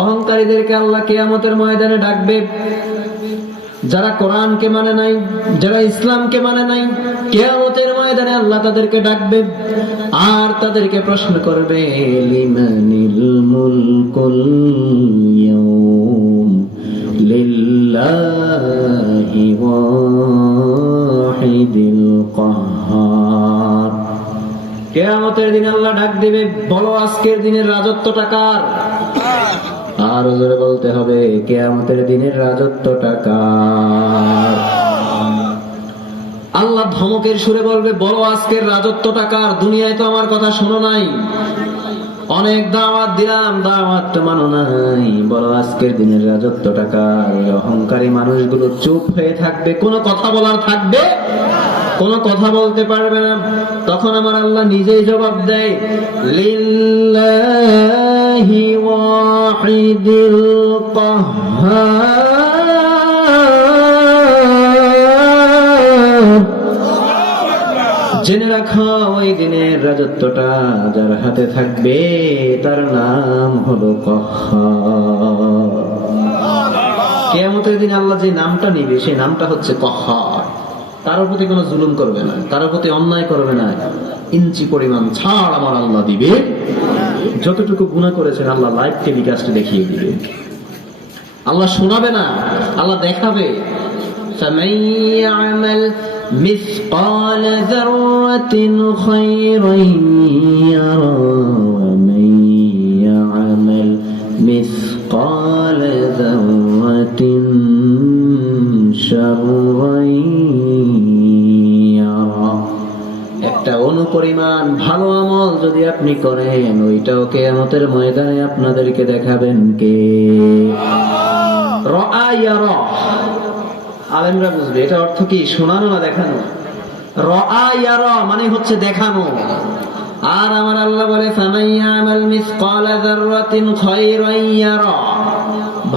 অহংকারীদেরকে আল্লাহ কিয়ামতের ময়দানে ডাকবে। যারা কোরআনকে মানে নাই, যারা ইসলামকে মানে নাই, কিয়ামতের ময়দানে আল্লাহ তাদেরকে ডাকবে আর তাদেরকে প্রশ্ন করবে, লিমানিল মুলকুল ইয়াউম লিল্লাহি ওয়াহিদিল কাহ্হার। কিয়ামতের দিন আল্লাহ ডাক দিবে, বলো আজকের দিনের রাজত্বটা কার? আর জোরে বলতে হবে, কিয়ামতের দিনের রাজত্বটা কার? আল্লাহ ধমকের সুরে বলবে, বলো আজকের রাজত্বটা কার? দুনিয়ায় তো আমার কথা শোনো নাই, অনেক দাওয়াত দিলাম, দাওয়াত তো মানো নাই, বলো আজকের দিনের রাজত্বটা কার? ওই অহংকারী মানুষগুলো চুপ হয়ে থাকবে, কোনো কথা বলার থাকবে, কোনো কথা বলতে পারবে না। তখন আমার আল্লাহ নিজেই জবাব দেয়, লিল্লাহি ওয়াহিদিল কাহ্হার। জেনে রাখো, ওই দিনের রাজত্বটা যার হাতে থাকবে তার নাম হলো কাহ্হার। কিয়ামতের দিন আল্লাহ যে নামটা নিবে সেই নামটা হচ্ছে কাহ্হার। কারোর প্রতি কোনো জুলুম করবে না, কারোর প্রতি অন্যায় করবে না, ইঞ্চি পরিমাণ ছাড় আমার আল্লাহ দিবে। যতটুকু গুনাহ করেছেন আল্লাহ লাইভ টেলিকাস্টে দেখিয়ে দিবে। আল্লাহ শোনাবে না, আল্লাহ দেখাবে। ফামান ইয়ামাল মিসকাল যাররাতিন খায়রান ইয়ারা ওয়া মান ইয়ামাল মিসকাল যাররাতিন শাররান ইয়ারা। একটা অনুপরিমাণ ভালো আমল যদি আপনি করেন, ওইটাও কিয়ামতের ময়দানে আপনাদেরকে দেখাবেন কে? রাআ ইয়ারা। আলেমরা বুঝবে এটা অর্থ কি, শোনানো না দেখানো। রাআ ইয়ারা মানে হচ্ছে দেখানো। আর আমার আল্লাহ বলে, ফামান ইয়ামাল মিসকাল যাররাতিন খায়রান ইয়ারা।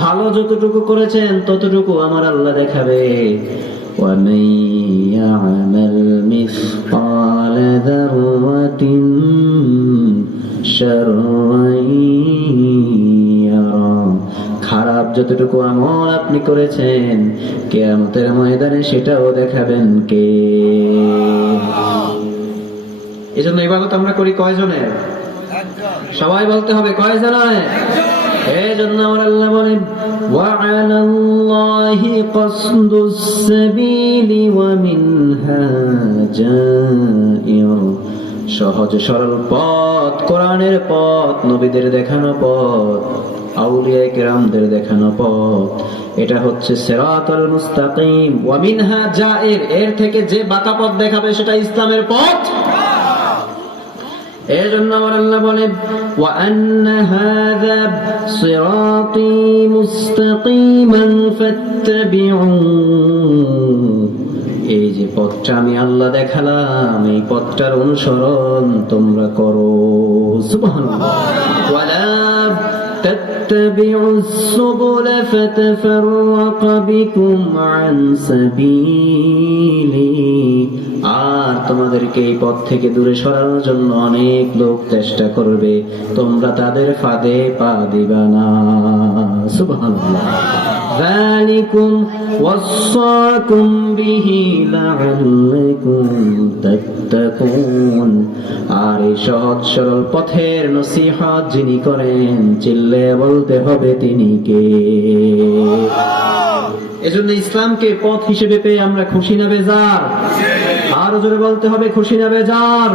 ভালো যতটুকু করেছেন ততটুকু আমার আল্লাহ দেখাবে। ওয়া মান ইয়ামাল মিসকাল যাররাতিন শাররান ইয়ারা। খারাপ যতটুকু আমল আপনি করেছেন কিয়ামতের ময়দানে সেটাও দেখাবেন কে? এজন্য ইবাদত আমরা করি কয়জনের? সবাই বলতে হবে কয়জনের? এজন্য আমার আল্লাহ বলেন, ওয়া আলাল্লাহি কসদুস সাবিলি ওয়া মিনহা জাইর। সহজ সরল পথ, কোরআনের পথ, নবীদের দেখানো পথ, আউলিয়া কিরামদের দেখানো পথ, এটা হচ্ছে সিরাতাল মুস্তাকিম। ওয়া মিনহা জাইর, এর থেকে যে বাঁকা পথ দেখাবে সেটা ইসলামের পথ। এজন্য আমার আল্লাহ বলেন, ওয়া আন্না হাযা সিরাতী মুস্তাকিমান ফাত্তাবিউ। এই যে পথটা আমি আল্লাহ দেখালাম, এই পথটার অনুসরণ তোমরা করো। সুবহানাল্লাহ। ওয়ালা تتبعوا السبل فتفرق بكم عن سبيلي। আর তোমাদেরকে এই পথ থেকে দূরে সরানোর জন্য অনেক লোক চেষ্টা করবে, তোমরা তাদের ফাঁদে পা দিবা না। সুবহানাল্লাহ। যালিকুম ওয়াসাকুম বিহি লাআল্লাকুম তাত্তাকুন। আর এই সহজ সরল পথের নসিহত যিনি করেন, চিল্লে বলতে হবে তিনি কে? এজন্য ইসলামকে পথ হিসেবে পেয়ে আমরা খুশি না বেজার? আর জোরে বলতে হবে খুশি না বেজার?